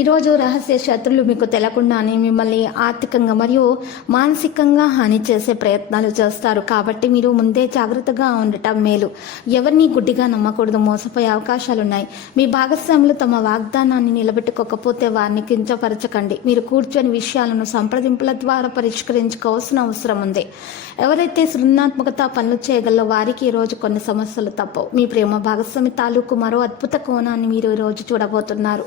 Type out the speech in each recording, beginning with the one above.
ఈరోజు రహస్య శత్రులు మీకు తెలకుండానే మిమ్మల్ని ఆర్థికంగా మరియు మానసికంగా హాని చేసే ప్రయత్నాలు చేస్తారు. కాబట్టి మీరు ముందే జాగ్రత్తగా ఉండటం మేలు. ఎవరిని గుడ్డిగా నమ్మకూడదు మోసపోయే అవకాశాలు ఉన్నాయి మీ భాగస్వాములు తమ వాగ్దానాన్ని నిలబెట్టుకోకపోతే వారిని కించపరచకండి. మీరు కూర్చొని విషయాలను సంప్రదింపుల ద్వారా పరిష్కరించుకోవాల్సిన అవసరం ఉంది. ఎవరైతే సృజనాత్మకత పనులు చేయగలరో వారికి ఈ రోజు కొన్ని సమస్యలు తప్పవు. మీ ప్రేమ భాగస్వామి తాలూకు మరో అద్భుత కోణాన్ని మీరు ఈ రోజు చూడబోతున్నారు.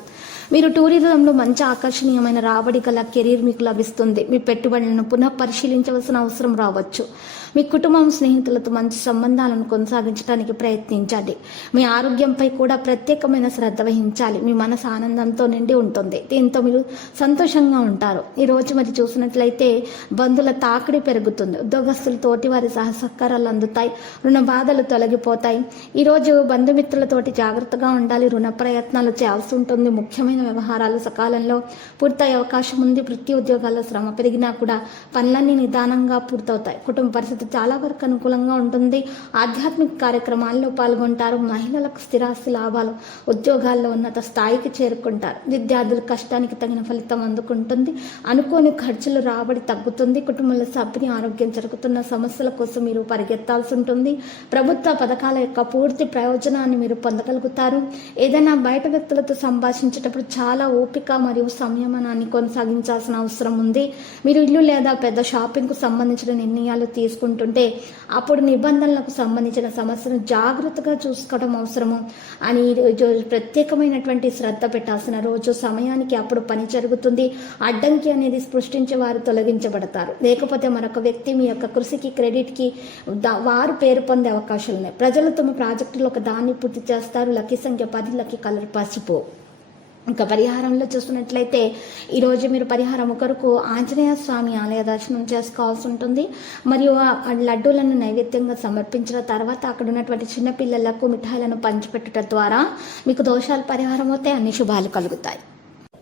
మీరు టూరిజంలో మంచి ఆకర్షణీయమైన రాబడి గల కెరీర్ మీకు లభిస్తుంది. మీ పెట్టుబడులను పునః పరిశీలించవలసిన అవసరం రావచ్చు. మీ కుటుంబం స్నేహితులతో మంచి సంబంధాలను కొనసాగించడానికి ప్రయత్నించండి. మీ ఆరోగ్యంపై కూడా ప్రత్యేకమైన శ్రద్ధ వహించాలి. మీ మనసు ఆనందంతో నిండి ఉంటుంది. దీంతో మీరు సంతోషంగా ఉంటారు. ఈ రోజు మరి చూసినట్లయితే బంధుల తాకిడి పెరుగుతుంది. ఉద్యోగస్తులు తోటి వారి సహసహకారాలు అందుతాయి. రుణ బాధలు తొలగిపోతాయి. ఈరోజు బంధుమిత్రులతోటి జాగ్రత్తగా ఉండాలి. రుణ ప్రయత్నాలు చేయాల్సి ఉంటుంది. ముఖ్యమైన వ్యవహారాలు సకాలంలో పూర్తయ్యే అవకాశం ఉంది. వృత్తి ఉద్యోగాల్లో శ్రమ పెరిగినా కూడా పనులన్నీ నిదానంగా పూర్తవుతాయి. కుటుంబ పరిస్థితి చాలా వరకు అనుకూలంగా ఉంటుంది. ఆధ్యాత్మిక కార్యక్రమాల్లో పాల్గొంటారు. మహిళలకు స్థిరాస్తి లాభాలు ఉద్యోగాల్లో ఉన్నత స్థాయికి చేరుకుంటారు. విద్యార్థుల కష్టానికి తగిన ఫలితం అందుకుంటుంది. అనుకోని ఖర్చులు రాబడి తగ్గుతుంది. కుటుంబంలో సభ్యుని ఆరోగ్యం జరుగుతున్న సమస్యల కోసం మీరు పరిగెత్తాల్సి ఉంటుంది. ప్రభుత్వ పథకాల యొక్క పూర్తి ప్రయోజనాన్ని మీరు పొందగలుగుతారు. ఏదైనా బయట వ్యక్తులతో సంభాషించేటప్పుడు చాలా ఓపిక మరియు సంయమనాన్ని కొనసాగించాల్సిన అవసరం ఉంది. మీరు ఇల్లు లేదా పెద్ద షాపింగ్కు సంబంధించిన నిర్ణయాలు తీసుకుంటారు. చేసుకుంటుంటే అప్పుడు నిబంధనలకు సంబంధించిన సమస్యను జాగ్రత్తగా చూసుకోవడం అవసరము అని ప్రత్యేకమైనటువంటి శ్రద్ధ పెట్టాల్సిన రోజు సమయానికి అప్పుడు పని జరుగుతుంది. అడ్డంకి అనేది సృష్టించే వారు తొలగించబడతారు. లేకపోతే మరొక వ్యక్తి మీ యొక్క కృషికి క్రెడిట్కి వారు పేరు పొందే అవకాశాలు ఉన్నాయి ప్రజలు తమ ప్రాజెక్టులో ఒక దాన్ని పూర్తి చేస్తారు. లక్కీ సంఖ్య పది లక్కీ కలర్ పసుపు. ఇంకా పరిహారంలో చూసుకున్నట్లయితే ఈరోజు మీరు పరిహారం ఒకరుకు ఆంజనేయ స్వామి ఆలయ దర్శనం చేసుకోవాల్సి ఉంటుంది. మరియు ఆ లడ్డూలను నైవేద్యంగా సమర్పించిన తర్వాత అక్కడ ఉన్నటువంటి చిన్నపిల్లలకు మిఠాయిలను పంచిపెట్టడం ద్వారా మీకు దోషాలు పరిహారం అవుతాయి అన్ని శుభాలు కలుగుతాయి.